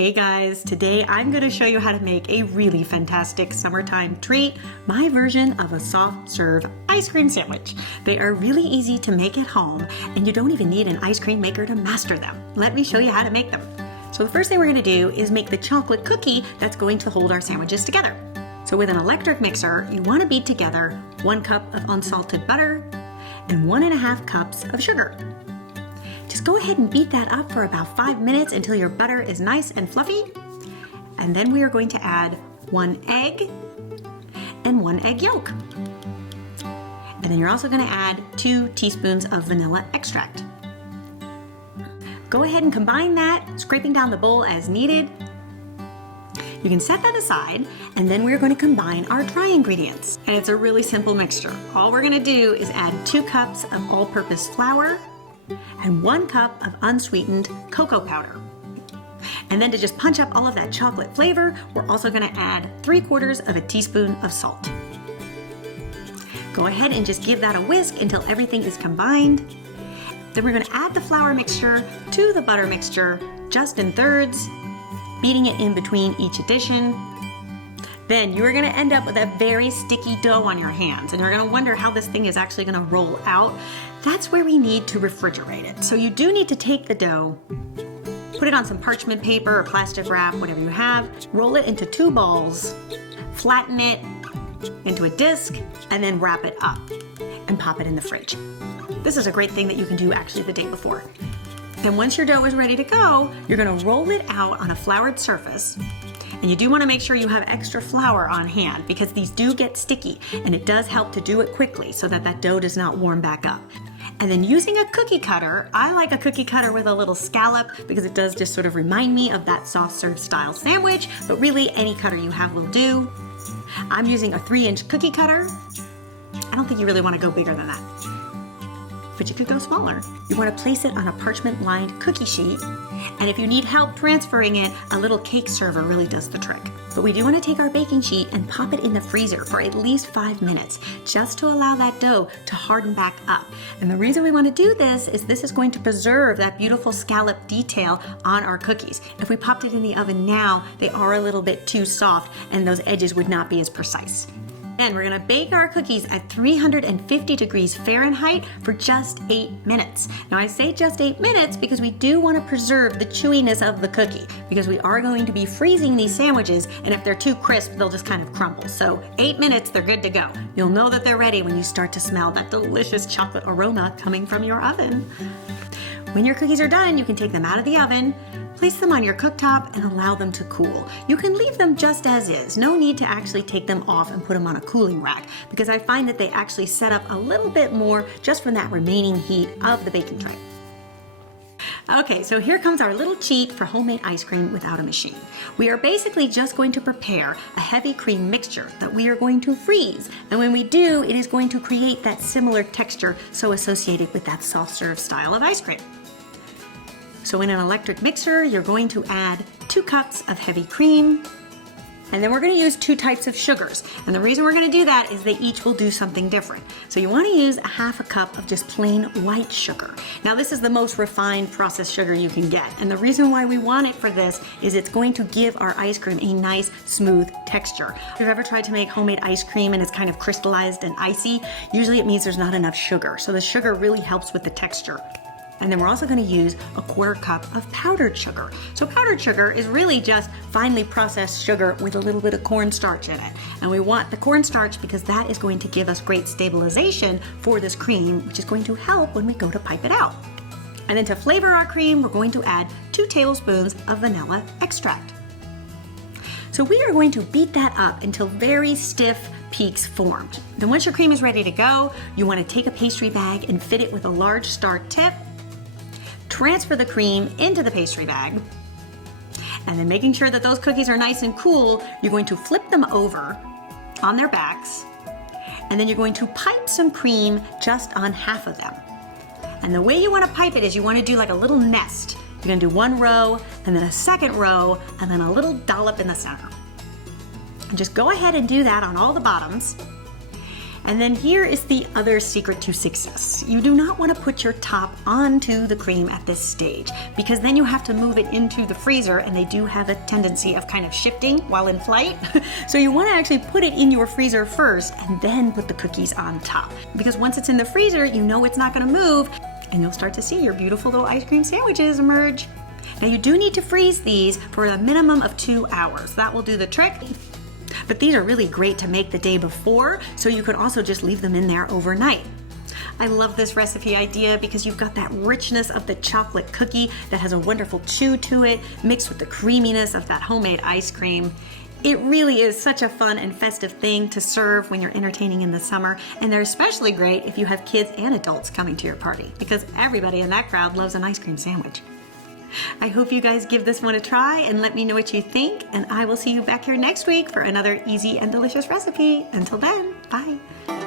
Hey guys, today I'm going to show you how to make a really fantastic summertime treat, my version of a soft serve ice cream sandwich. They are really easy to make at home and you don't even need an ice cream maker to master them. Let me show you how to make them. So the first thing we're going to do is make the chocolate cookie that's going to hold our sandwiches together. So with an electric mixer, you want to beat together 1 cup of unsalted butter and 1.5 cups of sugar. Just go ahead and beat that up for about 5 minutes until your butter is nice and fluffy. And then we are going to add 1 egg and 1 egg yolk. And then you're also going to add 2 teaspoons of vanilla extract. Go ahead and combine that, scraping down the bowl as needed. You can set that aside, and then we're going to combine our dry ingredients. And it's a really simple mixture. All we're going to do is add 2 cups of all-purpose flour and 1 cup of unsweetened cocoa powder. And then to just punch up all of that chocolate flavor, we're also going to add 3/4 of a teaspoon of salt. Go ahead and just give that a whisk until everything is combined. Then we're going to add the flour mixture to the butter mixture just in thirds, beating it in between each addition. Then you're going to end up with a very sticky dough on your hands, and you're going to wonder how this thing is actually going to roll out. That's where we need to refrigerate it. So you do need to take the dough, put it on some parchment paper or plastic wrap, whatever you have, roll it into 2 balls, flatten it into a disc, and then wrap it up and pop it in the fridge. This is a great thing that you can do actually the day before. And once your dough is ready to go, you're going to roll it out on a floured surface. And you do want to make sure you have extra flour on hand because these do get sticky, and it does help to do it quickly so that that dough does not warm back up. And then using a cookie cutter, I like a cookie cutter with a little scallop because it does just sort of remind me of that soft serve style sandwich, but really any cutter you have will do. I'm using a 3-inch cookie cutter. I don't think you really want to go bigger than that, but you could go smaller. You want to place it on a parchment lined cookie sheet, and if you need help transferring it, a little cake server really does the trick. But we do want to take our baking sheet and pop it in the freezer for at least 5 minutes, just to allow that dough to harden back up. And the reason we want to do this is going to preserve that beautiful scallop detail on our cookies. If we popped it in the oven now, they are a little bit too soft and those edges would not be as precise. Then we're going to bake our cookies at 350 degrees Fahrenheit for just 8 minutes. Now I say just 8 minutes because we do want to preserve the chewiness of the cookie because we are going to be freezing these sandwiches, and if they're too crisp, they'll just kind of crumble. So 8 minutes, they're good to go. You'll know that they're ready when you start to smell that delicious chocolate aroma coming from your oven. When your cookies are done, you can take them out of the oven, place them on your cooktop, and allow them to cool. You can leave them just as is. No need to actually take them off and put them on a cooling rack because I find that they actually set up a little bit more just from that remaining heat of the baking tray. Okay, so here comes our little cheat for homemade ice cream without a machine. We are basically just going to prepare a heavy cream mixture that we are going to freeze. And when we do, it is going to create that similar texture so associated with that soft serve style of ice cream. So in an electric mixer, you're going to add 2 cups of heavy cream, and then we're going to use 2 types of sugars. And the reason we're going to do that is they each will do something different. So you want to use 1/2 cup of just plain white sugar. Now this is the most refined processed sugar you can get. And the reason why we want it for this is it's going to give our ice cream a nice smooth texture. If you've ever tried to make homemade ice cream and it's kind of crystallized and icy, usually it means there's not enough sugar. So the sugar really helps with the texture. And then we're also going to use 1/4 cup of powdered sugar. So powdered sugar is really just finely processed sugar with a little bit of cornstarch in it. And we want the cornstarch because that is going to give us great stabilization for this cream, which is going to help when we go to pipe it out. And then to flavor our cream, we're going to add 2 tablespoons of vanilla extract. So we are going to beat that up until very stiff peaks formed. Then once your cream is ready to go, you want to take a pastry bag and fit it with a large star tip. Transfer the cream into the pastry bag, and then making sure that those cookies are nice and cool, you're going to flip them over on their backs, and then you're going to pipe some cream just on 1/2 of them. And the way you want to pipe it is you want to do like a little nest. You're going to do 1 row, and then a 2nd row, and then a little dollop in the center. And just go ahead and do that on all the bottoms. And then here is the other secret to success. You do not want to put your top onto the cream at this stage, because then you have to move it into the freezer, and they do have a tendency of kind of shifting while in flight. So you want to actually put it in your freezer first and then put the cookies on top. Because once it's in the freezer, you know it's not going to move, and you'll start to see your beautiful little ice cream sandwiches emerge. Now you do need to freeze these for a minimum of 2 hours. That will do the trick. But these are really great to make the day before, so you could also just leave them in there overnight. I love this recipe idea because you've got that richness of the chocolate cookie that has a wonderful chew to it, mixed with the creaminess of that homemade ice cream. It really is such a fun and festive thing to serve when you're entertaining in the summer, and they're especially great if you have kids and adults coming to your party, because everybody in that crowd loves an ice cream sandwich. I hope you guys give this one a try and let me know what you think, and I will see you back here next week for another easy and delicious recipe. Until then, bye.